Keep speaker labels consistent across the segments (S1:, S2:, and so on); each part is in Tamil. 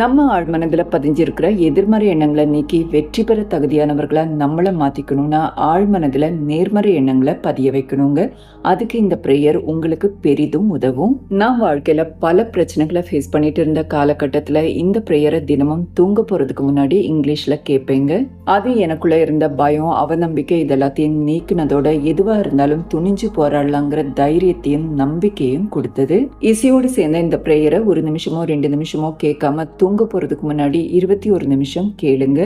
S1: நம்ம ஆழ்மனதில் பதிஞ்சிருக்கிற எதிர்மறை எண்ணங்களை நீக்கி வெற்றி பெற தகுதியானவர்களை நம்மளை மாற்றிக்கணும்னா ஆழ்மனதில் நேர்மறை எண்ணங்களை பதிய வைக்கணுங்க. அதுக்கு இந்த ப்ரேயர் உங்களுக்கு பெரிதும் உதவும். நான் வாழ்க்கையில் பல பிரச்சனைகளை ஃபேஸ் பண்ணிட்டு இருந்த காலகட்டத்தில் இந்த ப்ரேயரை தினமும் தூங்க போகிறதுக்கு முன்னாடி இங்கிலீஷில் கேட்பேங்க. அது எனக்குள்ளே இருந்த பயம் அவநம்பிக்கை இதெல்லாத்தையும் நீக்கினதோட எதுவாக இருந்தாலும் துணிஞ்சு போராடலாங்கிற தைரியத்தையும் நம்பிக்கையும் கொடுத்தது. இசையோடு சேர்ந்த இந்த ப்ரேயரை ஒரு நிமிஷமோ ரெண்டு நிமிஷமோ கேட்காம தூங்க போகிறதுக்கு முன்னாடி இருபத்தி ஒரு நிமிஷம் கேளுங்க.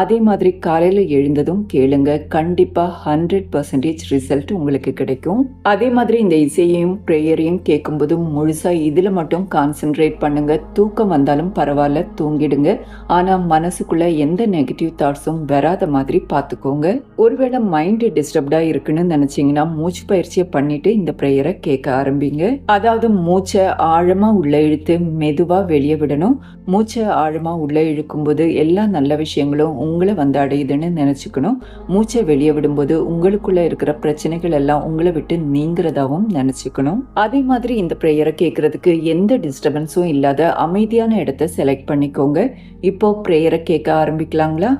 S1: அதே மாதிரி காலையில் எழுந்ததும் கேளுங்க. கண்டிப்பாக ஹண்ட்ரட் பர்சன்டேஜ் ரிசல்ட் உங்களுக்கு கிடைக்கும். அதே மாதிரி இந்த இசையையும் ப்ரேயரையும் கேட்கும்போது முழுசாக இதில் மட்டும் கான்சென்ட்ரேட் பண்ணுங்க. தூக்கம் வந்தாலும் பரவாயில்ல தூங்கிடுங்க. ஆனால் மனசுக்குள்ளே எந்த நெகட்டிவ் தாட்ஸும் வராத மாதிரி பார்த்துக்கோங்க. ஒருவேளை மைண்டு டிஸ்டர்ப்டாக இருக்குன்னு நினச்சிங்கன்னா மூச்சு பயிற்சியை பண்ணிட்டு இந்த ப்ரேயரை கேட்க ஆரம்பிங்க. அதாவது மூச்சை ஆழமாக உள்ள இழுத்து மெதுவாக வெளியே விடணும். மூச்சு மூச்சை ஆழமாக உள்ளே இழுக்கும்போது எல்லா நல்ல விஷயங்களும் உங்களை வந்து அடையுதுன்னு நினச்சிக்கணும். மூச்சை வெளியே விடும்போது உங்களுக்குள்ளே இருக்கிற பிரச்சனைகள் எல்லாம் உங்களை விட்டு நீங்கிறதாகவும் நினச்சிக்கணும். அதே மாதிரி இந்த ப்ரேயரை கேட்குறதுக்கு எந்த டிஸ்டர்பன்ஸும் இல்லாத அமைதியான இடத்த செலக்ட் பண்ணிக்கோங்க. இப்போ ப்ரேயரை கேட்க ஆரம்பிக்கலாங்களா?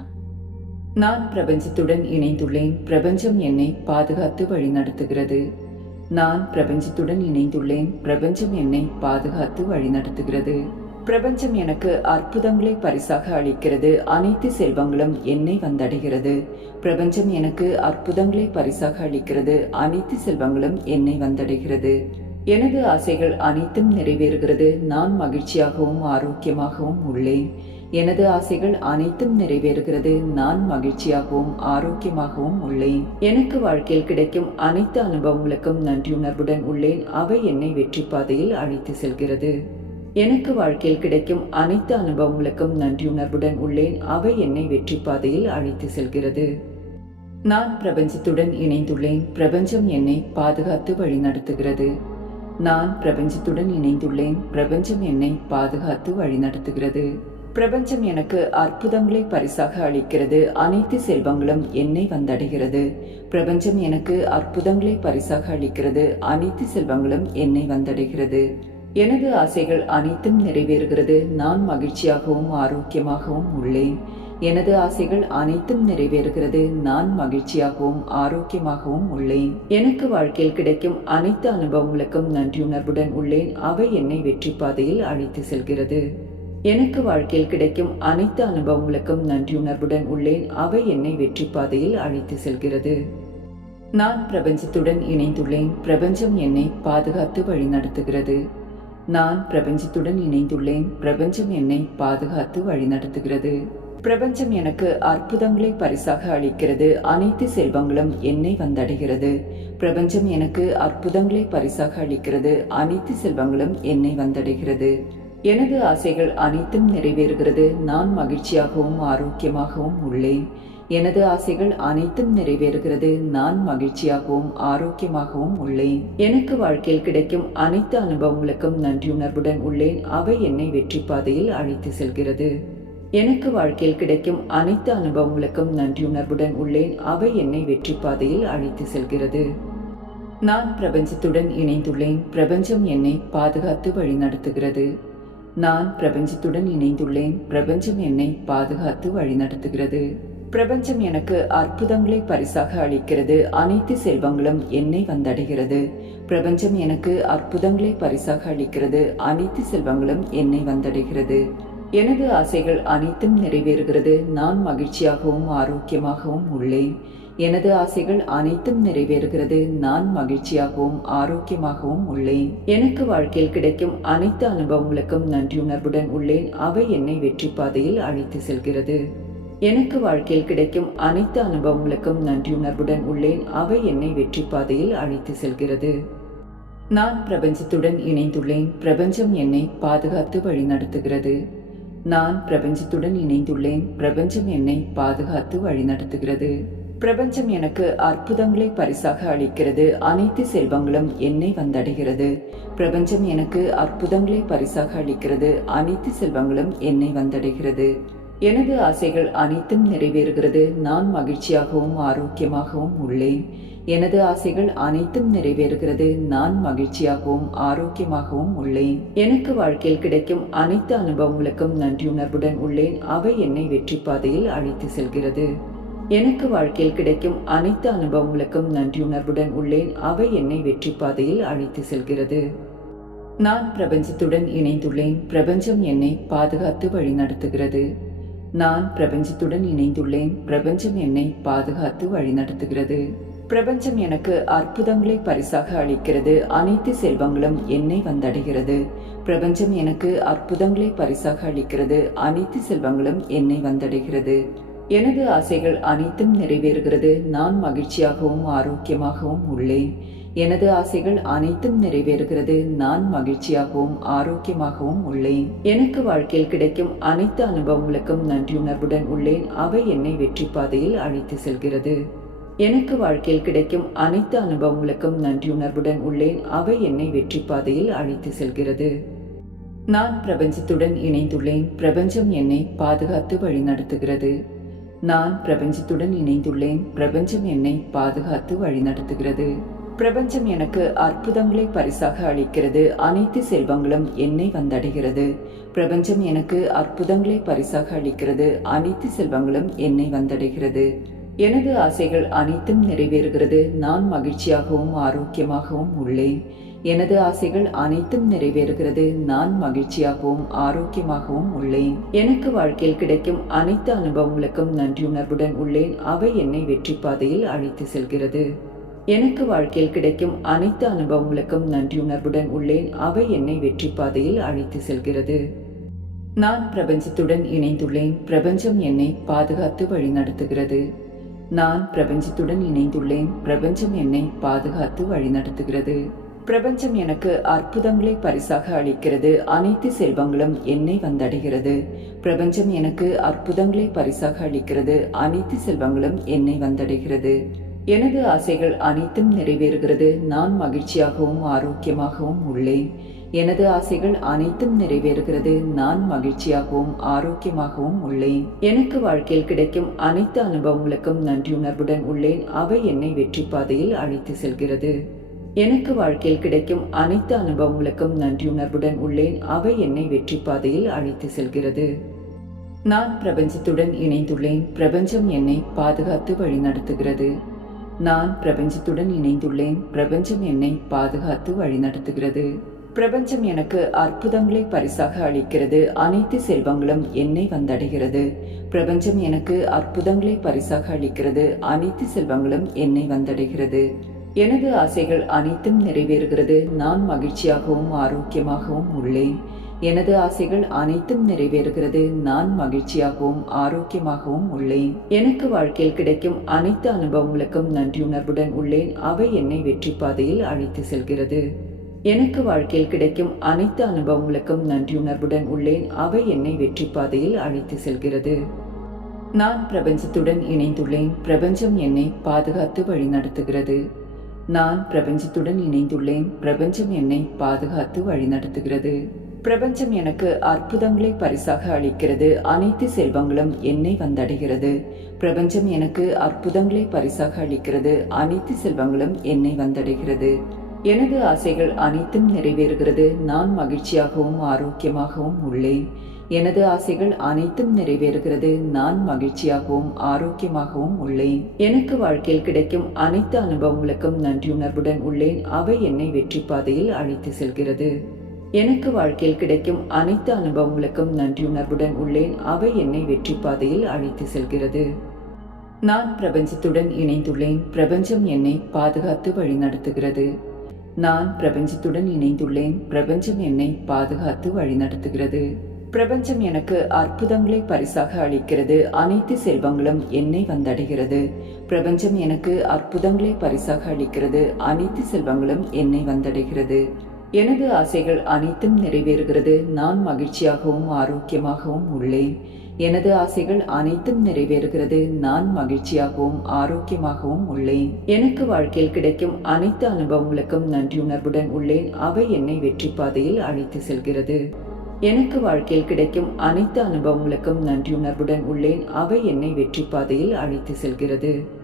S1: நான் பிரபஞ்சத்துடன் இணைந்துள்ளேன். பிரபஞ்சம் என்னை பாதுகாத்து வழிநடத்துகிறது நான் பிரபஞ்சத்துடன் இணைந்துள்ளேன். பிரபஞ்சம் என்னை பாதுகாத்து வழிநடத்துகிறது பிரபஞ்சம் எனக்கு அற்புதங்களை பரிசாக அளிக்கிறது. அனைத்து செல்வங்களும் என்னை வந்தடைகிறது. பிரபஞ்சம் எனக்கு அற்புதங்களை பரிசாக அளிக்கிறது. அனைத்து செல்வங்களும் என்னை வந்தடைகிறது. எனது ஆசைகள் அனைத்தும் நிறைவேறுகிறது. நான் மகிழ்ச்சியாகவும் ஆரோக்கியமாகவும் உள்ளேன். எனது ஆசைகள் அனைத்தும் நிறைவேறுகிறது. நான் மகிழ்ச்சியாகவும் ஆரோக்கியமாகவும் உள்ளேன். எனக்கு வாழ்க்கையில் கிடைக்கும் அனைத்து அனுபவங்களுக்கும் நன்றியுணர்வுடன் உள்ளேன். அவை என்னை வெற்றி பாதையில் அழைத்து செல்கிறது. எனக்கு வாழ்க்கையில் கிடைக்கும் அனைத்து அனுபவங்களுக்கும் நன்றியுணர்வுடன் உள்ளேன். அவை என்னை வெற்றி பாதையில் அழைத்து செல்கிறது. நான் பிரபஞ்சத்துடன் இணைந்துள்ளேன். பிரபஞ்சம் என்னை பாதுகாத்து வழிநடத்துகிறது. நான் பிரபஞ்சத்துடன் இணைந்துள்ளேன். பிரபஞ்சம் என்னை பாதுகாத்து வழிநடத்துகிறது. பிரபஞ்சம் எனக்கு அற்புதங்களை பரிசாக அளிக்கிறது. அனைத்து செல்வங்களும் என்னை வந்தடைகிறது. பிரபஞ்சம் எனக்கு அற்புதங்களை பரிசாக அளிக்கிறது. அனைத்து செல்வங்களும் என்னை வந்தடைகிறது. எனது ஆசைகள் அனைத்தும் நிறைவேறுகிறது. நான் மகிழ்ச்சியாகவும் ஆரோக்கியமாகவும் உள்ளேன். எனது ஆசைகள் அனைத்தும் நிறைவேறுகிறது. நான் மகிழ்ச்சியாகவும் ஆரோக்கியமாகவும் உள்ளேன். எனக்கு வாழ்க்கையில் கிடைக்கும் அனைத்து அனுபவங்களுக்கும் நன்றியுணர்வுடன் உள்ளேன். அவை என்னை வெற்றி பாதையில் அழைத்து செல்கிறது. எனக்கு வாழ்க்கையில் கிடைக்கும் அனைத்து அனுபவங்களுக்கும் நன்றியுணர்வுடன் உள்ளேன். அவை என்னை வெற்றி பாதையில் அழைத்து செல்கிறது. நான் பிரபஞ்சத்துடன் இணைந்துள்ளேன். பிரபஞ்சம் என்னை பாதுகாத்து வழிநடத்துகிறது. நான் பிரபஞ்சத்துடன் இணைந்துள்ளேன். பிரபஞ்சம் என்னை பாதுகாத்து வழிநடத்துகிறது. பிரபஞ்சம் எனக்கு அற்புதங்களை பரிசாக அளிக்கிறது. அனைத்து செல்வங்களும் என்னை வந்தடைகிறது. பிரபஞ்சம் எனக்கு அற்புதங்களை பரிசாக அளிக்கிறது. அனைத்து செல்வங்களும் என்னை வந்தடைகிறது. எனது ஆசைகள் அனைத்தும் நிறைவேறுகிறது. நான் மகிழ்ச்சியாகவும் ஆரோக்கியமாகவும் உள்ளேன். எனது ஆசைகள் அனைத்தும் நிறைவேறுகிறது. நான் மகிழ்ச்சியாகவும் ஆரோக்கியமாகவும் உள்ளேன். எனக்கு வாழ்க்கையில் கிடைக்கும் அனைத்து அனுபவங்களுக்கும் நன்றியுணர்வுடன் உள்ளேன். அவை என்னை வெற்றி பாதையில் அழைத்து செல்கிறது. எனக்கு வாழ்க்கையில் கிடைக்கும் அனைத்து அனுபவங்களுக்கும் நன்றியுணர்வுடன் உள்ளேன். அவை என்னை வெற்றி பாதையில் அழைத்து செல்கிறது. நான் பிரபஞ்சத்துடன் இணைந்துள்ளேன். பிரபஞ்சம் என்னை பாதுகாத்து வழிநடத்துகிறது. நான் பிரபஞ்சத்துடன் இணைந்துள்ளேன். பிரபஞ்சம் என்னை பாதுகாத்து வழிநடத்துகிறது. பிரபஞ்சம் எனக்கு அற்புதங்களை பரிசாக அளிக்கிறது. அனைத்து செல்வங்களும் என்னை வந்தடைகிறது. பிரபஞ்சம் எனக்கு அற்புதங்களை பரிசாக அளிக்கிறது. அனைத்து செல்வங்களும் என்னை வந்தடைகிறது. எனது ஆசைகள் அனைத்தும் நிறைவேறுகிறது. நான் மகிழ்ச்சியாகவும் ஆரோக்கியமாகவும் உள்ளேன். எனது ஆசைகள் அனைத்தும் நிறைவேறுகிறது. நான் மகிழ்ச்சியாகவும் ஆரோக்கியமாகவும் உள்ளேன். எனக்கு வாழ்க்கையில் கிடைக்கும் அனைத்து அனுபவங்களுக்கும் நன்றியுணர்வுடன் உள்ளேன். அவை என்னை வெற்றி பாதையில் அழைத்து செல்கிறது. எனக்கு வாழ்க்கையில் கிடைக்கும் அனைத்து அனுபவங்களுக்கும் நன்றியுணர்வுடன் உள்ளேன். அவை என்னை வெற்றி பாதையில் அழைத்து செல்கிறது. நான் பிரபஞ்சத்துடன் இணைந்துள்ளேன். பிரபஞ்சம் என்னை பாதுகாத்து வழிநடத்துகிறது. நான் பிரபஞ்சத்துடன் இணைந்துள்ளேன். பிரபஞ்சம் என்னை பாதுகாத்து வழிநடத்துகிறது. பிரபஞ்சம் எனக்கு அற்புதங்களை பரிசாக அளிக்கிறது. அனைத்து செல்வங்களும் என்னை வந்தடைகிறது. பிரபஞ்சம் எனக்கு அற்புதங்களை பரிசாக அளிக்கிறது. அனைத்து செல்வங்களும் என்னை வந்தடைகிறது. எனது ஆசைகள் அனைத்தும் நிறைவேறுகிறது. நான் மகிழ்ச்சியாகவும் ஆரோக்கியமாகவும் உள்ளேன். எனது ஆசைகள் அனைத்தும் நிறைவேறுகிறது. நான் மகிழ்ச்சியாகவும் ஆரோக்கியமாகவும் உள்ளேன். எனக்கு வாழ்க்கையில் கிடைக்கும் அனைத்து அனுபவங்களுக்கும் நன்றியுணர்வுடன் உள்ளேன். அவை என்னை வெற்றி பாதையில் அழைத்து செல்கிறது. எனக்கு வாழ்க்கையில் கிடைக்கும் அனைத்து அனுபவங்களுக்கும் நன்றியுணர்வுடன் உள்ளேன். அவை என்னை வெற்றி பாதையில் அழைத்து செல்கிறது. நான் பிரபஞ்சத்துடன் இணைந்துள்ளேன். பிரபஞ்சம் என்னை பாதுகாத்து வழிநடத்துகிறது. நான் பிரபஞ்சத்துடன் இணைந்துள்ளேன். பிரபஞ்சம் என்னை பாதுகாத்து வழிநடத்துகிறது. பிரபஞ்சம் எனக்கு அற்புதங்களை பரிசாக அளிக்கிறது. அனைத்து செல்வங்களும் என்னை வந்தடைகிறது. பிரபஞ்சம் எனக்கு அற்புதங்களை பரிசாக அளிக்கிறது. அனைத்து செல்வங்களும் என்னை வந்தடைகிறது. எனது ஆசைகள் அனைத்தும் நிறைவேறுகிறது. நான் மகிழ்ச்சியாகவும் ஆரோக்கியமாகவும் உள்ளேன். எனது ஆசைகள் அனைத்தும் நிறைவேறுகிறது. நான் மகிழ்ச்சியாகவும் ஆரோக்கியமாகவும் உள்ளேன். எனக்கு வாழ்க்கையில் கிடைக்கும் அனைத்து அனுபவங்களுக்கும் நன்றியுணர்வுடன் உள்ளேன். அவை என்னை வெற்றி பாதையில் அழைத்து செல்கிறது. எனக்கு வாழ்க்கையில் கிடைக்கும் அனைத்து அனுபவங்களுக்கும் நன்றியுணர்வுடன் உள்ளேன். அவை என்னை வெற்றி பாதையில் அழைத்து செல்கிறது. நான் பிரபஞ்சத்துடன் இணைந்துள்ளேன். பிரபஞ்சம் என்னை பாதுகாத்து வழிநடத்துகிறது. நான் பிரபஞ்சத்துடன் இணைந்துள்ளேன். பிரபஞ்சம் என்னை பாதுகாத்து வழிநடத்துகிறது. பிரபஞ்சம் எனக்கு அற்புதங்களை பரிசாக அளிக்கிறது. அனைத்து செல்வங்களும் என்னை வந்தடைகிறது. பிரபஞ்சம் எனக்கு அற்புதங்களை பரிசாக அளிக்கிறது. அனைத்து செல்வங்களும் என்னை வந்தடைகிறது. எனது ஆசைகள் அனைத்தும் நிறைவேறுகிறது. நான் மகிழ்ச்சியாகவும் ஆரோக்கியமாகவும் உள்ளேன். எனது ஆசைகள் அனைத்தும் நிறைவேறுகிறது. நான் மகிழ்ச்சியாகவும் ஆரோக்கியமாகவும் உள்ளேன். எனக்கு வாழ்க்கையில் கிடைக்கும் அனைத்து அனுபவங்களுக்கும் நன்றியுணர்வுடன் உள்ளேன். அவை என்னை வெற்றி பாதையில் அழைத்து செல்கிறது. எனக்கு வாழ்க்கையில் கிடைக்கும் அனைத்து அனுபவங்களுக்கும் நன்றியுணர்வுடன் உள்ளேன். அவை என்னை வெற்றி பாதையில் அழைத்து செல்கிறது. நான் பிரபஞ்சத்துடன் இணைந்துள்ளேன். பிரபஞ்சம் என்னை பாதுகாத்து வழிநடத்துகிறது. நான் பிரபஞ்சத்துடன் இணைந்துள்ளேன். பிரபஞ்சம் என்னை பாதுகாத்து வழிநடத்துகிறது. பிரபஞ்சம் எனக்கு அற்புதங்களை பரிசாக அளிக்கிறது. அனைத்து செல்வங்களும் என்னை வந்தடைகிறது. பிரபஞ்சம் எனக்கு அற்புதங்களை பரிசாக அளிக்கிறது. அனைத்து செல்வங்களும் என்னை வந்தடைகிறது. எனது ஆசைகள் அனைத்தும் நிறைவேறுகிறது. நான் மகிழ்ச்சியாகவும் ஆரோக்கியமாகவும் உள்ளேன். எனது ஆசைகள் அனைத்தும் நிறைவேறுகிறது. நான் மகிழ்ச்சியாகவும் ஆரோக்கியமாகவும் உள்ளேன். எனக்கு வாழ்க்கையில் கிடைக்கும் அனைத்து அனுபவங்களுக்கும் நன்றியுணர்வுடன் உள்ளேன். அவை என்னை வெற்றி பாதையில் அழைத்து செல்கிறது. எனக்கு வாழ்க்கையில் கிடைக்கும் அனைத்து அனுபவங்களுக்கும் நன்றியுணர்வுடன் உள்ளேன். அவை என்னை வெற்றி பாதையில் அழைத்து செல்கிறது. நான் பிரபஞ்சத்துடன் இணைந்துள்ளேன். பிரபஞ்சம் என்னை பாதுகாத்து வழிநடத்துகிறது. நான் பிரபஞ்சத்துடன் இணைந்துள்ளேன். பிரபஞ்சம் என்னை பாதுகாத்து வழிநடத்துகிறது. பிரபஞ்சம் எனக்கு அற்புதங்களை பரிசாக அளிக்கிறது. அனைத்து செல்வங்களும் என்னை வந்தடைகிறது. பிரபஞ்சம் எனக்கு அற்புதங்களை பரிசாக அளிக்கிறது. அனைத்து செல்வங்களும் என்னை வந்தடைகிறது. எனது ஆசைகள் அனைத்தும் நிறைவேறுகிறது. நான் மகிழ்ச்சியாகவும் ஆரோக்கியமாகவும் உள்ளேன். எனது ஆசைகள் அனைத்தும் நிறைவேறுகிறது. நான் மகிழ்ச்சியாகவும் ஆரோக்கியமாகவும் உள்ளேன். எனக்கு வாழ்க்கையில் கிடைக்கும் அனைத்து அனுபவங்களுக்கும் நன்றியுணர்வுடன் உள்ளேன். அவை என்னை வெற்றி பாதையில் அழைத்து செல்கிறது. எனக்கு வாழ்க்கையில் கிடைக்கும் அனைத்து அனுபவங்களுக்கும் நன்றியுணர்வுடன் உள்ளேன். அவை என்னை வெற்றி பாதையில் அழைத்து செல்கிறது. நான் பிரபஞ்சத்துடன் இணைந்துள்ளேன். பிரபஞ்சம் என்னை பாதுகாத்து வழிநடத்துகிறது. நான் பிரபஞ்சத்துடன் இணைந்துள்ளேன். பிரபஞ்சம் என்னை பாதுகாத்து வழிநடத்துகிறது. பிரபஞ்சம் எனக்கு அற்புதங்களை பரிசாக அளிக்கிறது. அனைத்து செல்வங்களும் என்னை வந்தடைகிறது. பிரபஞ்சம் எனக்கு அற்புதங்களை பரிசாக அளிக்கிறது. அனைத்து செல்வங்களும் என்னை வந்தடைகிறது. எனது ஆசைகள் அனைத்தும் நிறைவேறுகிறது. நான் மகிழ்ச்சியாகவும் ஆரோக்கியமாகவும் உள்ளேன். எனது ஆசைகள் அனைத்தும் நிறைவேறுகிறது. நான் மகிழ்ச்சியாகவும் ஆரோக்கியமாகவும் உள்ளேன். எனக்கு வாழ்க்கையில் கிடைக்கும் அனைத்து அனுபவங்களுக்கும் நன்றியுணர்வுடன் உள்ளேன். அவை என்னை வெற்றி பாதையில் அழைத்து செல்கிறது. எனக்கு வாழ்க்கையில் கிடைக்கும் அனைத்து அனுபவங்களுக்கும் நன்றியுணர்வுடன் உள்ளேன். அவை என்னை வெற்றி பாதையில் அழைத்து செல்கிறது. நான் பிரபஞ்சத்துடன் இணைந்துள்ளேன். பிரபஞ்சம் என்னை பாதுகாத்து வழிநடத்துகிறது. நான் பிரபஞ்சத்துடன் இணைந்துள்ளேன். பிரபஞ்சம் என்னை பாதுகாத்து வழிநடத்துகிறது. பிரபஞ்சம் எனக்கு அற்புதங்களை பரிசாக அளிக்கிறது. அனைத்து செல்வங்களும் என்னை வந்தடைகிறது. பிரபஞ்சம் எனக்கு அற்புதங்களை பரிசாக அளிக்கிறது. அனைத்து செல்வங்களும் என்னை வந்தடைகிறது. எனது ஆசைகள் அனைத்தும் நிறைவேறுகிறது. நான் மகிழ்ச்சியாகவும் ஆரோக்கியமாகவும் உள்ளேன். எனது ஆசைகள் அனைத்தும் நிறைவேறுகிறது. நான் மகிழ்ச்சியாகவும் ஆரோக்கியமாகவும் உள்ளேன். எனக்கு வாழ்க்கையில் கிடைக்கும் அனைத்து அனுபவங்களுக்கும் நன்றியுணர்வுடன் உள்ளேன். அவை என்னை வெற்றி பாதையில் அழைத்து செல்கிறது. எனக்கு வாழ்க்கையில் கிடைக்கும் அனைத்து அனுபவங்களுக்கும் நன்றியுணர்வுடன் உள்ளேன். அவை என்னை வெற்றி பாதையில் அழைத்து செல்கிறது.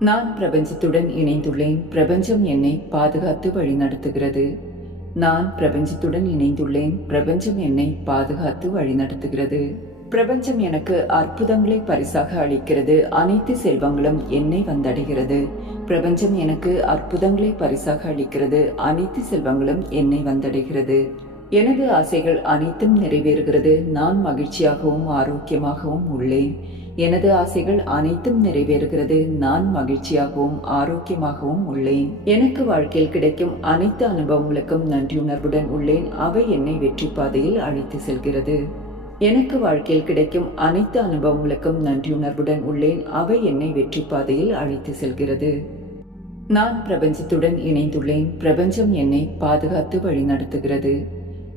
S1: நான் பிரபஞ்சத்துடன் இணைந்துள்ளேன். பிரபஞ்சம் என்னை பாதுகாத்து வழிநடத்துகிறது. நான் பிரபஞ்சத்துடன் இணைந்துள்ளேன். பிரபஞ்சம் என்னை பாதுகாத்து வழிநடத்துகிறது. பிரபஞ்சம் எனக்கு அற்புதங்களை பரிசாக அளிக்கிறது. அனைத்து செல்வங்களும் என்னை வந்தடைகிறது. பிரபஞ்சம் எனக்கு அற்புதங்களை பரிசாக அளிக்கிறது. அனைத்து செல்வங்களும் என்னை வந்தடைகிறது. எனது ஆசைகள் அனைத்தும் நிறைவேறுகிறது. நான் மகிழ்ச்சியாகவும் ஆரோக்கியமாகவும் உள்ளேன். எனது ஆசைகள் அனைத்தும் நிறைவேறுகிறது. நான் மகிழ்ச்சியாகவும் ஆரோக்கியமாகவும் உள்ளேன். எனக்கு வாழ்க்கையில் கிடைக்கும் அனைத்து அனுபவங்களுக்கும் நன்றியுணர்வுடன் உள்ளேன். அவை என்னை வெற்றி பாதையில் அழைத்து செல்கிறது. எனக்கு வாழ்க்கையில் கிடைக்கும் அனைத்து அனுபவங்களுக்கும் நன்றியுணர்வுடன் உள்ளேன். அவை என்னை வெற்றி பாதையில் அழைத்து செல்கிறது. நான் பிரபஞ்சத்துடன் இணைந்துள்ளேன். பிரபஞ்சம் என்னை பாதுகாத்து வழிநடத்துகிறது.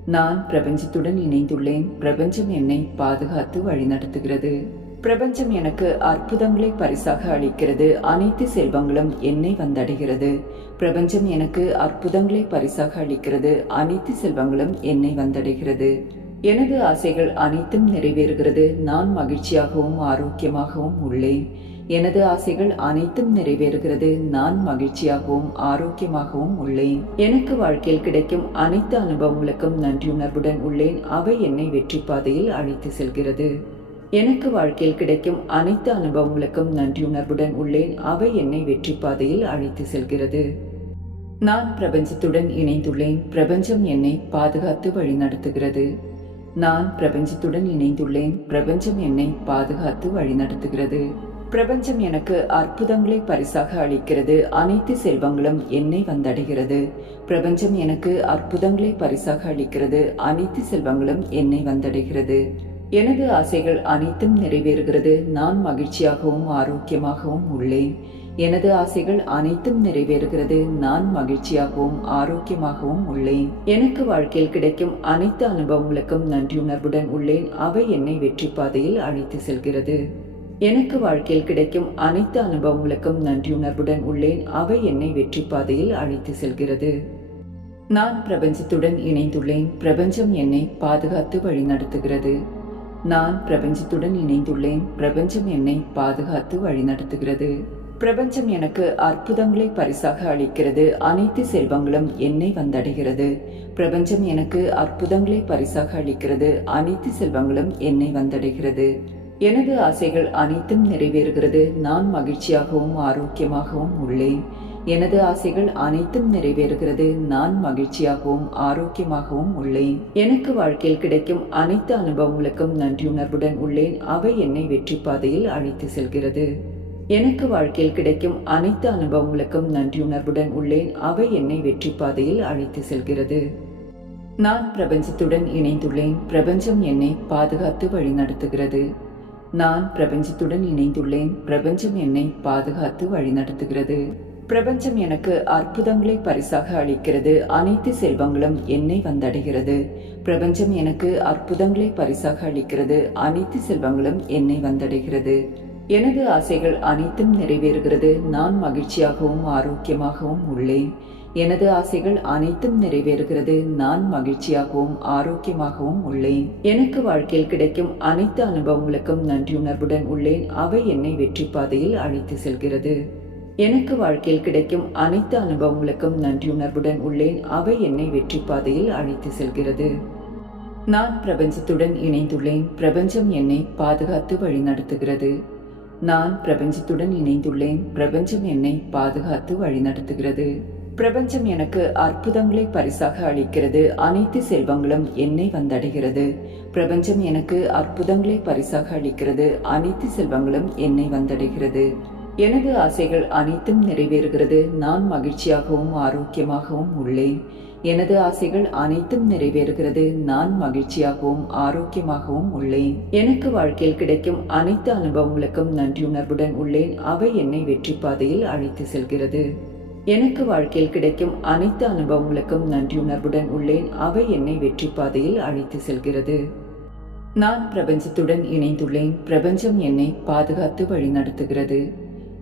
S1: நான் பிரபஞ்சத்துடன் இணைந்துள்ளேன். பிரபஞ்சம் என்னை பாதுகாத்து வழிநடத்துகிறது. பிரபஞ்சம் எனக்கு அற்புதங்களை பரிசாக அளிக்கிறது. அனைத்து செல்வங்களும் என்னை வந்தடைகிறது. பிரபஞ்சம் எனக்கு அற்புதங்களை பரிசாக அளிக்கிறது. அனைத்து செல்வங்களும் என்னை வந்தடைகிறது. எனது ஆசைகள் அனைத்தும் நிறைவேறுகிறது. நான் மகிழ்ச்சியாகவும் ஆரோக்கியமாகவும் உள்ளேன். எனது ஆசைகள் அனைத்தும் நிறைவேறுகிறது. நான் மகிழ்ச்சியாகவும் ஆரோக்கியமாகவும் உள்ளேன். எனக்கு வாழ்க்கையில் கிடைக்கும் அனைத்து அனுபவங்களுக்கும் நன்றியுணர்வுடன் உள்ளேன். அவை என்னை வெற்றி பாதையில் அழைத்து செல்கிறது. எனக்கு வாழ்க்கையில் கிடைக்கும் அனைத்து அனுபவங்களுக்கும் நன்றியுணர்வுடன் உள்ளேன். அவை என்னை வெற்றி பாதையில் அழைத்து செல்கிறது. நான் பிரபஞ்சத்துடன் இணைந்துள்ளேன். பிரபஞ்சம் என்னை பாதுகாத்து வழிநடத்துகிறது. நான் பிரபஞ்சத்துடன் இணைந்துள்ளேன். பிரபஞ்சம் என்னை பாதுகாத்து வழிநடத்துகிறது. பிரபஞ்சம் எனக்கு அற்புதங்களை பரிசாக அளிக்கிறது. அனைத்து செல்வங்களும் என்னை வந்தடைகிறது. பிரபஞ்சம் எனக்கு அற்புதங்களை பரிசாக அளிக்கிறது. அனைத்து செல்வங்களும் என்னை வந்தடைகிறது. எனது ஆசைகள் அனைத்தும் நிறைவேறுகிறது. நான் மகிழ்ச்சியாகவும் ஆரோக்கியமாகவும் உள்ளேன். எனது ஆசைகள் அனைத்தும் நிறைவேறுகிறது. நான் மகிழ்ச்சியாகவும் ஆரோக்கியமாகவும் உள்ளேன். எனக்கு வாழ்க்கையில் கிடைக்கும் அனைத்து அனுபவங்களுக்கும் நன்றியுணர்வுடன் உள்ளேன். அவை என்னை வெற்றி பாதையில் அழைத்து செல்கிறது. எனக்கு வாழ்க்கையில் கிடைக்கும் அனைத்து அனுபவங்களுக்கும் நன்றியுணர்வுடன் உள்ளேன். அவை என்னை வெற்றி பாதையில் அழைத்து செல்கிறது. நான் பிரபஞ்சத்துடன் இணைந்துள்ளேன். பிரபஞ்சம் என்னை பாதுகாத்து வழிநடத்துகிறது. நான் பிரபஞ்சத்துடன் இணைந்துள்ளேன். பிரபஞ்சம் என்னை பாதுகாத்து வழிநடத்துகிறது. பிரபஞ்சம் எனக்கு அற்புதங்களை பரிசாக அளிக்கிறது. அனைத்து செல்வங்களும் என்னை வந்தடைகிறது. பிரபஞ்சம் எனக்கு அற்புதங்களை பரிசாக அளிக்கிறது. அனைத்து செல்வங்களும் என்னை வந்தடைகிறது. எனது ஆசைகள் அனைத்தும் நிறைவேறுகிறது. நான் மகிழ்ச்சியாகவும் ஆரோக்கியமாகவும் உள்ளேன். எனது ஆசைகள் அனைத்தும் நிறைவேறுகிறது. நான் மகிழ்ச்சியாகவும் ஆரோக்கியமாகவும் உள்ளேன். எனக்கு வாழ்க்கையில் கிடைக்கும் அனைத்து அனுபவங்களுக்கும் நன்றியுணர்வுடன் உள்ளேன். அவை என்னை வெற்றி பாதையில் அழைத்து செல்கிறது. எனக்கு வாழ்க்கையில் கிடைக்கும் அனைத்து அனுபவங்களுக்கும் நன்றியுணர்வுடன் உள்ளேன். அவை என்னை வெற்றி பாதையில் அழைத்து செல்கிறது. நான் பிரபஞ்சத்துடன் இணைந்துள்ளேன். பிரபஞ்சம் என்னை பாதுகாத்து வழிநடத்துகிறது. நான் பிரபஞ்சத்துடன் இணைந்துள்ளேன். பிரபஞ்சம் என்னை பாதுகாத்து வழிநடத்துகிறது. பிரபஞ்சம் எனக்கு அற்புதங்களை பரிசாக அளிக்கிறது. அனைத்து செல்வங்களும் என்னை வந்தடைகிறது. பிரபஞ்சம் எனக்கு அற்புதங்களை பரிசாக அளிக்கிறது. அனைத்து செல்வங்களும் என்னை வந்தடைகிறது. எனது ஆசைகள் அனைத்தும் நிறைவேறுகிறது. நான் மகிழ்ச்சியாகவும் ஆரோக்கியமாகவும் உள்ளேன். எனது ஆசைகள் அனைத்தும் நிறைவேறுகிறது. நான் மகிழ்ச்சியாகவும் ஆரோக்கியமாகவும் உள்ளேன். எனக்கு வாழ்க்கையில் கிடைக்கும் அனைத்து அனுபவங்களுக்கும் நன்றியுணர்வுடன் உள்ளேன். அவை என்னை வெற்றி பாதையில் அழைத்து செல்கிறது. எனக்கு வாழ்க்கையில் கிடைக்கும் அனைத்து அனுபவங்களுக்கும் நன்றியுணர்வுடன் உள்ளேன். அவை என்னை வெற்றி பாதையில் அழைத்து செல்கிறது. நான் பிரபஞ்சத்துடன் இணைந்துள்ளேன். பிரபஞ்சம் என்னை பாதுகாத்து வழிநடத்துகிறது. நான் பிரபஞ்சத்துடன் இணைந்துள்ளேன். பிரபஞ்சம் என்னை பாதுகாத்து வழிநடத்துகிறது. பிரபஞ்சம் எனக்கு அற்புதங்களை பரிசாக அளிக்கிறது. அனைத்து செல்வங்களும் என்னை வந்தடைகிறது. பிரபஞ்சம் எனக்கு அற்புதங்களை பரிசாக அளிக்கிறது. அனைத்து செல்வங்களும் என்னை வந்தடைகிறது. எனது ஆசைகள் அனைத்தும் நிறைவேறுகிறது. நான் மகிழ்ச்சியாகவும் ஆரோக்கியமாகவும் உள்ளேன். எனது ஆசைகள் அனைத்தும் நிறைவேறுகிறது. நான் மகிழ்ச்சியாகவும் ஆரோக்கியமாகவும் உள்ளேன். எனக்கு வாழ்க்கையில் கிடைக்கும் அனைத்து அனுபவங்களுக்கும் நன்றியுணர்வுடன் உள்ளேன். அவை என்னை வெற்றி பாதையில் அழைத்து செல்கிறது. எனக்கு வாழ்க்கையில் கிடைக்கும் அனைத்து அனுபவங்களுக்கும் நன்றியுணர்வுடன் உள்ளேன். அவை என்னை வெற்றி பாதையில் அழைத்து செல்கிறது. நான் பிரபஞ்சத்துடன் இணைந்துள்ளேன். பிரபஞ்சம் என்னை பாதுகாத்து வழிநடத்துகிறது.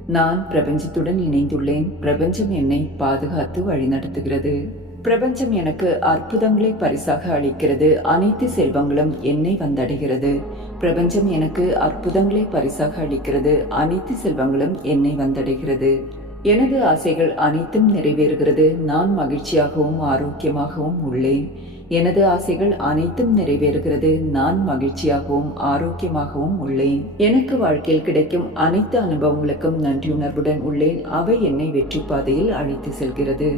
S1: நான் பிரபஞ்சத்துடன் இணைந்துள்ளேன். பிரபஞ்சம் என்னை பாதுகாத்து வழிநடத்துகிறது. பிரபஞ்சம் எனக்கு அற்புதங்களை பரிசாக அளிக்கிறது. அனைத்து செல்வங்களும் என்னை வந்தடைகிறது. பிரபஞ்சம் எனக்கு அற்புதங்களை பரிசாக அளிக்கிறது. அனைத்து செல்வங்களும் என்னை வந்தடைகிறது. எனது ஆசைகள் அனைத்தும் நிறைவேறுகிறது. நான் மகிழ்ச்சியாகவும் ஆரோக்கியமாகவும் உள்ளேன். எனது ஆசைகள் அனைத்தும் நிறைவேறுகிறது. நான் மகிழ்ச்சியாகவும் ஆரோக்கியமாகவும் உள்ளேன். எனக்கு வாழ்க்கையில் கிடைக்கும் அனைத்து அனுபவங்களுக்கும் நன்றியுணர்வுடன் உள்ளேன். அவை என்னை வெற்றி பாதையில் அழைத்து செல்கிறது.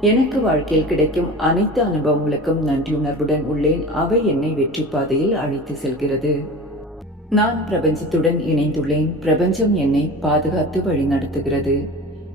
S1: எனக்கு வாழ்க்கையில் கிடைக்கும் அனைத்து அனுபவங்களுக்கும் நன்றியுணர்வுடன் உள்ளேன். அவை என்னை வெற்றி பாதையில் அழைத்து செல்கிறது. நான் பிரபஞ்சத்துடன் இணைந்துள்ளேன். பிரபஞ்சம் என்னை பாதுகாத்து வழிநடத்துகிறது.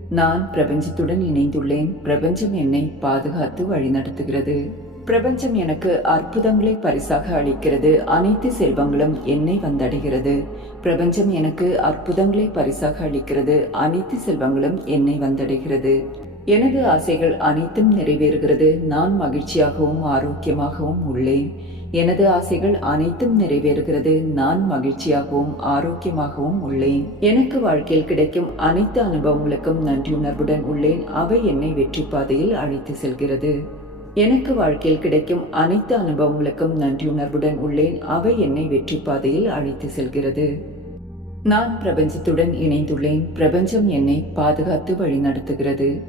S1: நான் பிரபஞ்சத்துடன் இணைந்துள்ளேன். பிரபஞ்சம் என்னை பாதுகாத்து வழிநடத்துகிறது. பிரபஞ்சம் எனக்கு அற்புதங்களை பரிசாக அளிக்கிறது. அனைத்து செல்வங்களும் என்னை வந்தடைகிறது. பிரபஞ்சம் எனக்கு அற்புதங்களை பரிசாக அளிக்கிறது. அனைத்து செல்வங்களும் என்னை வந்தடைகிறது. எனது ஆசைகள் அனைத்தும் நிறைவேறுகிறது. நான் மகிழ்ச்சியாகவும் ஆரோக்கியமாகவும் உள்ளேன். எனது ஆசைகள் அனைத்தும் நிறைவேறுகிறது. நான் மகிழ்ச்சியாகவும் ஆரோக்கியமாகவும் உள்ளேன். எனக்கு வாழ்க்கையில் கிடைக்கும் அனைத்து அனுபவங்களுக்கும் நன்றியுணர்வுடன் உள்ளேன். அவை என்னை வெற்றி பாதையில் அழைத்து செல்கிறது. எனக்கு வாழ்க்கையில் கிடைக்கும் அனைத்து அனுபவங்களுக்கும் நன்றியுணர்வுடன் உள்ளேன். அவை என்னை வெற்றி பாதையில் அழைத்து செல்கிறது. நான் பிரபஞ்சத்துடன் இணைந்துள்ளேன். பிரபஞ்சம் என்னை பாதுகாத்து வழிநடத்துகிறது.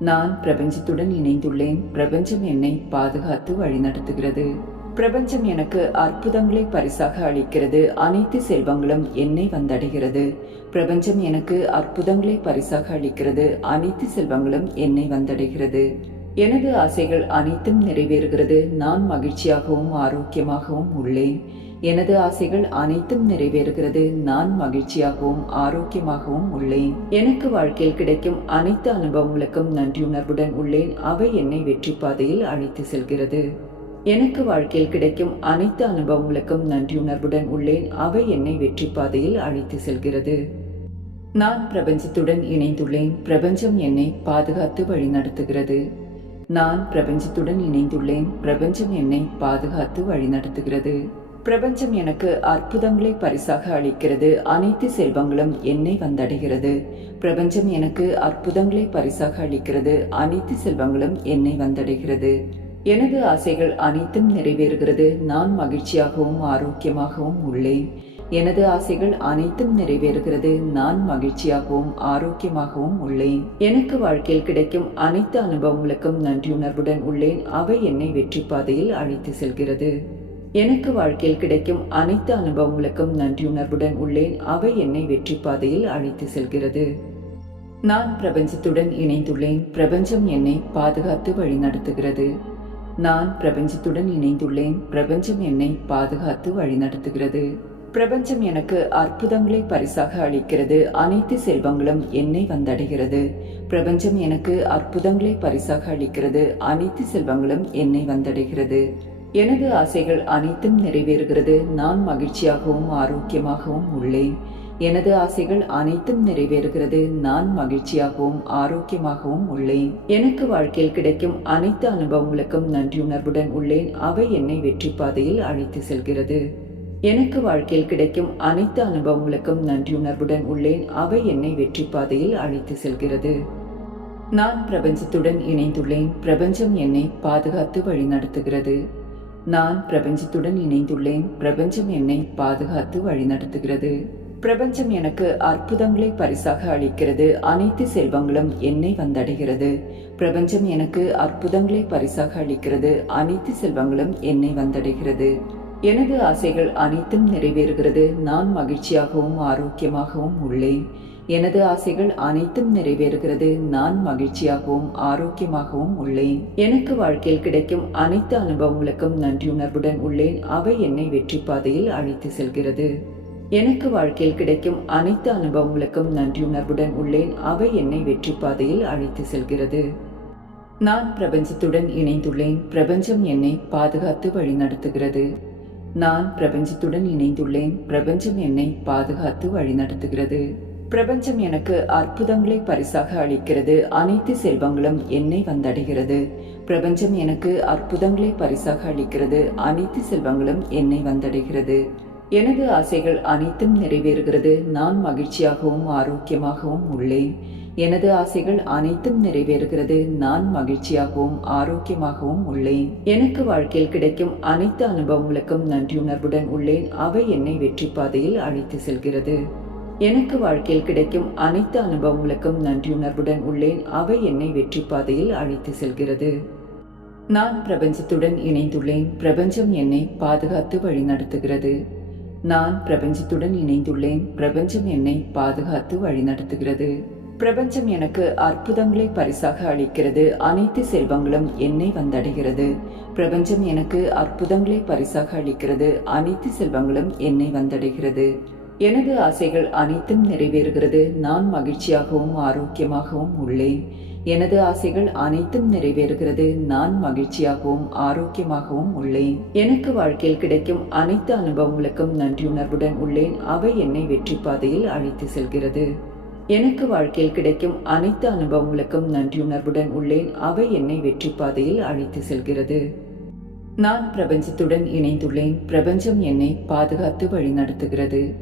S1: நான் பிரபஞ்சத்துடன் இணைந்துள்ளேன். பிரபஞ்சம் என்னை பாதுகாத்து வழிநடத்துகிறது. பிரபஞ்சம் எனக்கு அற்புதங்களை பரிசாக அளிக்கிறது. அனைத்து செல்வங்களும் என்னை வந்தடைகிறது. பிரபஞ்சம் எனக்கு அற்புதங்களை பரிசாக அளிக்கிறது. அனைத்து செல்வங்களும் என்னை வந்தடைகிறது. எனது ஆசைகள் அனைத்தும் நிறைவேறுகிறது. நான் மகிழ்ச்சியாகவும் ஆரோக்கியமாகவும் உள்ளேன். எனது ஆசைகள் அனைத்தும் நிறைவேறுகிறது. நான் மகிழ்ச்சியாகவும் ஆரோக்கியமாகவும் உள்ளேன். எனக்கு வாழ்க்கையில் கிடைக்கும் அனைத்து அனுபவங்களுக்கும் நன்றியுணர்வுடன் உள்ளேன். அவை என்னை வெற்றி பாதையில் அழைத்து செல்கிறது. எனக்கு வாழ்க்கையில் கிடைக்கும் அனைத்து அனுபவங்களுக்கும் நன்றியுணர்வுடன் உள்ளேன். அவை என்னை வெற்றி பாதையில் அழைத்து செல்கிறது. நான் பிரபஞ்சத்துடன் இணைந்துள்ளேன். பிரபஞ்சம் என்னை பாதுகாத்து வழிநடத்துகிறது. நான் பிரபஞ்சத்துடன் இணைந்துள்ளேன். பிரபஞ்சம் என்னை பாதுகாத்து வழிநடத்துகிறது. பிரபஞ்சம் எனக்கு அற்புதங்களை பரிசாக அளிக்கிறது. அனைத்து செல்வங்களும் என்னை வந்தடைகிறது. பிரபஞ்சம் எனக்கு அற்புதங்களை பரிசாக அளிக்கிறது. அனைத்து செல்வங்களும் என்னை வந்தடைகிறது. எனது ஆசைகள் அனைத்தும் நிறைவேறுகிறது. நான் மகிழ்ச்சியாகவும் ஆரோக்கியமாகவும் உள்ளேன். எனது ஆசைகள் அனைத்தும் நிறைவேறுகிறது. நான் மகிழ்ச்சியாகவும் ஆரோக்கியமாகவும் உள்ளேன். எனக்கு வாழ்க்கையில் கிடைக்கும் அனைத்து அனுபவங்களுக்கும் நன்றியுணர்வுடன் உள்ளேன். அவை என்னை வெற்றி பாதையில் அழைத்து செல்கிறது. எனக்கு வாழ்க்கையில் கிடைக்கும் அனைத்து அனுபவங்களுக்கும் நன்றியுணர்வுடன் உள்ளேன். அவை என்னை வெற்றி பாதையில் அழைத்து செல்கிறது. நான் பிரபஞ்சத்துடன் இணைந்துள்ளேன். பிரபஞ்சம் என்னை பாதுகாத்து வழிநடத்துகிறது. நான் பிரபஞ்சத்துடன் இணைந்துள்ளேன். பிரபஞ்சம் என்னை பாதுகாத்து வழிநடத்துகிறது. பிரபஞ்சம் எனக்கு அற்புதங்களை பரிசாக அளிக்கிறது. அனைத்து செல்வங்களும் என்னை வந்தடைகிறது. பிரபஞ்சம் எனக்கு அற்புதங்களை பரிசாக அளிக்கிறது. அனைத்து செல்வங்களும் என்னை வந்தடைகிறது. எனது ஆசைகள் அனைத்தும் நிறைவேறுகிறது. நான் மகிழ்ச்சியாகவும் ஆரோக்கியமாகவும் உள்ளேன். எனது ஆசைகள் அனைத்தும் நிறைவேறுகிறது. நான் மகிழ்ச்சியாகவும் ஆரோக்கியமாகவும் உள்ளேன். எனக்கு வாழ்க்கையில் கிடைக்கும் அனைத்து அனுபவங்களுக்கும் நன்றியுணர்வுடன் உள்ளேன். அவை என்னை வெற்றி பாதையில் அழைத்து செல்கிறது. எனக்கு வாழ்க்கையில் கிடைக்கும் அனைத்து அனுபவங்களுக்கும் நன்றியுணர்வுடன் உள்ளேன். அவை என்னை வெற்றி பாதையில் அழைத்து செல்கிறது. நான் பிரபஞ்சத்துடன் இணைந்துள்ளேன். பிரபஞ்சம் என்னை பாதுகாத்து வழிநடத்துகிறது. நான் பிரபஞ்சத்துடன் இணைந்துள்ளேன். பிரபஞ்சம் என்னை பாதுகாத்து வழிநடத்துகிறது. பிரபஞ்சம் எனக்கு அற்புதங்களை பரிசாக அளிக்கிறது. அனைத்து செல்வங்களும் என்னை வந்தடைகிறது. பிரபஞ்சம் எனக்கு அற்புதங்களை பரிசாக அளிக்கிறது. அனைத்து செல்வங்களும் என்னை வந்தடைகிறது. எனது ஆசைகள் அனைத்தும் நிறைவேறுகிறது. நான் மகிழ்ச்சியாகவும் ஆரோக்கியமாகவும் உள்ளேன். எனது ஆசைகள் அனைத்தும் நிறைவேறுகிறது. நான் மகிழ்ச்சியாகவும் ஆரோக்கியமாகவும் உள்ளேன். எனக்கு வாழ்க்கையில் கிடைக்கும் அனைத்து அனுபவங்களுக்கும் நன்றியுணர்வுடன் உள்ளேன். அவை என்னை வெற்றி பாதையில் அழைத்து செல்கிறது. எனக்கு வாழ்க்கையில் கிடைக்கும் அனைத்து அனுபவங்களுக்கும் நன்றியுணர்வுடன் உள்ளேன். அவை என்னை வெற்றி பாதையில் அழைத்து செல்கிறது. நான் பிரபஞ்சத்துடன் இணைந்துள்ளேன். பிரபஞ்சம் என்னை பாதுகாத்து வழிநடத்துகிறது. நான் பிரபஞ்சத்துடன் இணைந்துள்ளேன். பிரபஞ்சம் என்னை பாதுகாத்து வழிநடத்துகிறது. பிரபஞ்சம் எனக்கு அற்புதங்களை பரிசாக அளிக்கிறது. அனைத்து செல்வங்களும் என்னை வந்தடைகிறது. பிரபஞ்சம் எனக்கு அற்புதங்களை பரிசாக அளிக்கிறது. அனைத்து செல்வங்களும் என்னை வந்தடைகிறது. எனது ஆசைகள் அனைத்தும் நிறைவேறுகிறது. நான் மகிழ்ச்சியாகவும் ஆரோக்கியமாகவும் உள்ளேன். எனது ஆசைகள் அனைத்தும் நிறைவேறுகிறது. நான் மகிழ்ச்சியாகவும் ஆரோக்கியமாகவும் உள்ளேன். எனக்கு வாழ்க்கையில் கிடைக்கும் அனைத்து அனுபவங்களுக்கும் நன்றியுணர்வுடன் உள்ளேன். அவை என்னை வெற்றி பாதையில் அழைத்து செல்கிறது. எனக்கு வாழ்க்கையில் கிடைக்கும் அனைத்து அனுபவங்களுக்கும் நன்றியுணர்வுடன் உள்ளேன். அவை என்னை வெற்றி பாதையில் அழைத்து செல்கிறது. நான் பிரபஞ்சத்துடன் இணைந்துள்ளேன். பிரபஞ்சம் என்னை பாதுகாத்து வழிநடத்துகிறது. நான் பிரபஞ்சத்துடன் இணைந்துள்ளேன். பிரபஞ்சம் என்னை பாதுகாத்து வழிநடத்துகிறது. பிரபஞ்சம் எனக்கு அற்புதங்களை பரிசாக அளிக்கிறது. அனைத்து செல்வங்களும் என்னை வந்தடைகிறது. பிரபஞ்சம் எனக்கு அற்புதங்களை பரிசாக அளிக்கிறது. அனைத்து செல்வங்களும் என்னை வந்தடைகிறது. எனது ஆசைகள் அனைத்தும் நிறைவேறுகிறது. நான் மகிழ்ச்சியாகவும் ஆரோக்கியமாகவும் உள்ளேன். எனது ஆசைகள் அனைத்தும் நிறைவேறுகிறது. நான் மகிழ்ச்சியாகவும் ஆரோக்கியமாகவும் உள்ளேன். எனக்கு வாழ்க்கையில் கிடைக்கும் அனைத்து அனுபவங்களுக்கும் நன்றியுணர்வுடன் உள்ளேன். அவை என்னை வெற்றி பாதையில் அழைத்து செல்கிறது. எனக்கு வாழ்க்கையில் கிடைக்கும் அனைத்து அனுபவங்களுக்கும் நன்றியுணர்வுடன் உள்ளேன். அவை என்னை வெற்றி பாதையில் அழைத்து செல்கிறது. நான் பிரபஞ்சத்துடன் இணைந்துள்ளேன். பிரபஞ்சம் என்னை பாதுகாத்து வழிநடத்துகிறது.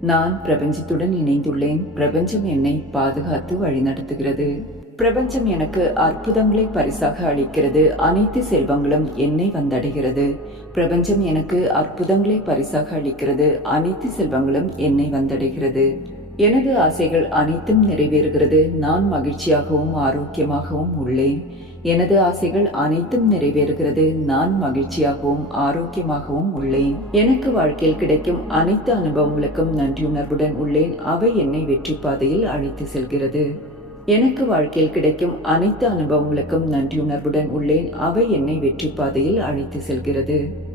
S1: நான் பிரபஞ்சத்துடன் இணைந்துள்ளேன். பிரபஞ்சம் என்னை பாதுகாத்து வழிநடத்துகிறது. பிரபஞ்சம் எனக்கு அற்புதங்களை பரிசாக அளிக்கிறது. அனைத்து செல்வங்களும் என்னை வந்தடைகிறது. பிரபஞ்சம் எனக்கு அற்புதங்களை பரிசாக அளிக்கிறது. அனைத்து செல்வங்களும் என்னை வந்தடைகிறது. எனது ஆசைகள் அனைத்தும் நிறைவேறுகிறது. நான் மகிழ்ச்சியாகவும் ஆரோக்கியமாகவும் உள்ளேன். எனது ஆசைகள் அனைத்தும் நிறைவேறுகிறது. நான் மகிழ்ச்சியாகவும் ஆரோக்கியமாகவும் உள்ளேன். எனக்கு வாழ்க்கையில் கிடைக்கும் அனைத்து அனுபவங்களுக்கும் நன்றியுணர்வுடன் உள்ளேன். அவை என்னை வெற்றி பாதையில் அழைத்து செல்கிறது. எனக்கு வாழ்க்கையில் கிடைக்கும் அனைத்து அனுபவங்களுக்கும் நன்றியுணர்வுடன் உள்ளேன். அவை என்னை வெற்றி பாதையில் அழைத்து செல்கிறது.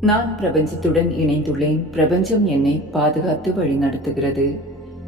S1: நான் பிரபஞ்சத்துடன் இணைந்துள்ளேன். பிரபஞ்சம் என்னை பாதுகாத்து வழிநடத்துகிறது.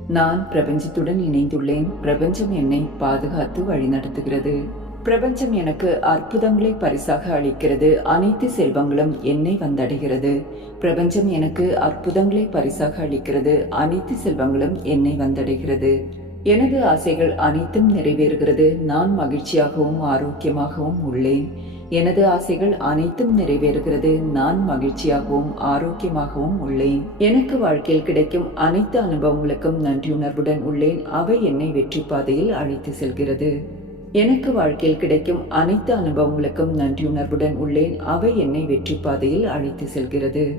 S1: நான் பிரபஞ்சத்துடன் இணைந்துள்ளேன். பிரபஞ்சம் என்னை பாதுகாத்து வழிநடத்துகிறது. பிரபஞ்சம் எனக்கு அற்புதங்களை பரிசாக அளிக்கிறது. அனைத்து செல்வங்களும் என்னை வந்தடைகிறது. பிரபஞ்சம் எனக்கு அற்புதங்களை பரிசாக அளிக்கிறது. அனைத்து செல்வங்களும் என்னை வந்தடைகிறது. எனது ஆசைகள் அனைத்தும் நிறைவேறுகிறது. நான் மகிழ்ச்சியாகவும் ஆரோக்கியமாகவும் உள்ளேன். எனது ஆசைகள் அனைத்தும் நிறைவேறுகிறது. நான் மகிழ்ச்சியாகவும் ஆரோக்கியமாகவும் உள்ளேன். எனக்கு வாழ்க்கையில் கிடைக்கும் அனைத்து அனுபவங்களுக்கும் நன்றியுணர்வுடன் உள்ளேன். அவை என்னை வெற்றி பாதையில் அழைத்து செல்கிறது. எனக்கு வாழ்க்கையில் கிடைக்கும் அனைத்து அனுபவங்களுக்கும் நன்றியுணர்வுடன் உள்ளேன். அவை என்னை வெற்றி பாதையில் அழைத்து செல்கிறது.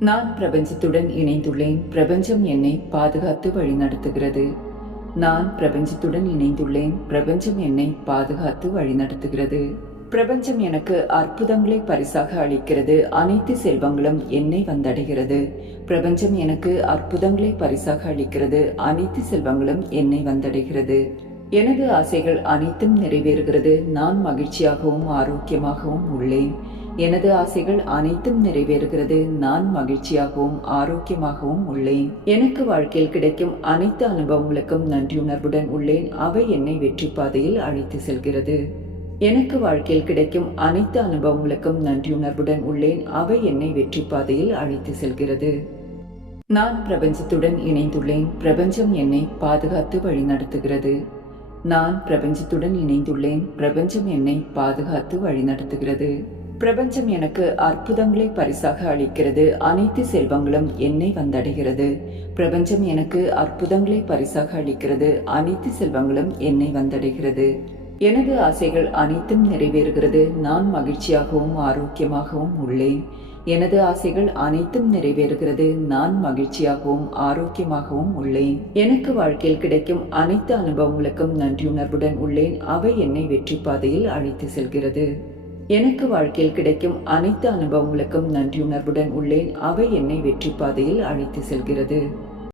S1: நான் பிரபஞ்சத்துடன் இணைந்துள்ளேன். பிரபஞ்சம் என்னை பாதுகாத்து வழிநடத்துகிறது. நான் பிரபஞ்சத்துடன் இணைந்துள்ளேன். பிரபஞ்சம் என்னை பாதுகாத்து வழிநடத்துகிறது. பிரபஞ்சம் எனக்கு அற்புதங்களை பரிசாக அளிக்கிறது. அனைத்து செல்வங்களும் என்னை வந்தடைகிறது. பிரபஞ்சம் எனக்கு அற்புதங்களை பரிசாக அளிக்கிறது. அனைத்து செல்வங்களும் என்னை வந்தடைகிறது. எனது ஆசைகள் அனைத்தும் நிறைவேறுகிறது. நான் மகிழ்ச்சியாகவும் ஆரோக்கியமாகவும் உள்ளேன். எனது ஆசைகள் அனைத்தும் நிறைவேறுகிறது. நான் மகிழ்ச்சியாகவும் ஆரோக்கியமாகவும் உள்ளேன். எனக்கு வாழ்க்கையில் கிடைக்கும் அனைத்து அனுபவங்களுக்கும் நன்றியுணர்வுடன் உள்ளேன். அவை என்னை வெற்றி பாதையில் அழைத்து செல்கிறது. எனக்கு வாழ்க்கையில் கிடைக்கும் அனைத்து அனுபவங்களுக்கும் நன்றியுணர்வுடன் உள்ளேன். அவை என்னை வெற்றி பாதையில் அழைத்து செல்கிறது. நான் பிரபஞ்சத்துடன் இணைந்துள்ளேன். பிரபஞ்சம் என்னை பாதுகாத்து வழிநடத்துகிறது. நான் பிரபஞ்சத்துடன் இணைந்துள்ளேன். பிரபஞ்சம் என்னை பாதுகாத்து வழிநடத்துகிறது. பிரபஞ்சம் எனக்கு அற்புதங்களை பரிசாக அளிக்கிறது. அனைத்து செல்வங்களும் என்னை வந்தடைகிறது. பிரபஞ்சம் எனக்கு அற்புதங்களை பரிசாக அளிக்கிறது. அனைத்து செல்வங்களும் என்னை வந்தடைகிறது. எனது ஆசைகள் அனைத்தும் நிறைவேறுகிறது. நான் மகிழ்ச்சியாகவும் ஆரோக்கியமாகவும் உள்ளேன். எனது ஆசைகள் அனைத்தும் நிறைவேறுகிறது. நான் மகிழ்ச்சியாகவும் ஆரோக்கியமாகவும் உள்ளேன். எனக்கு வாழ்க்கையில் கிடைக்கும் அனைத்து அனுபவங்களுக்கும் நன்றியுணர்வுடன் உள்ளேன். அவை என்னை வெற்றி பாதையில் அழைத்து செல்கிறது. எனக்கு வாழ்க்கையில் கிடைக்கும் அனைத்து அனுபவங்களுக்கும் நன்றியுணர்வுடன் உள்ளேன். அவை என்னை வெற்றி பாதையில் அழைத்து செல்கிறது.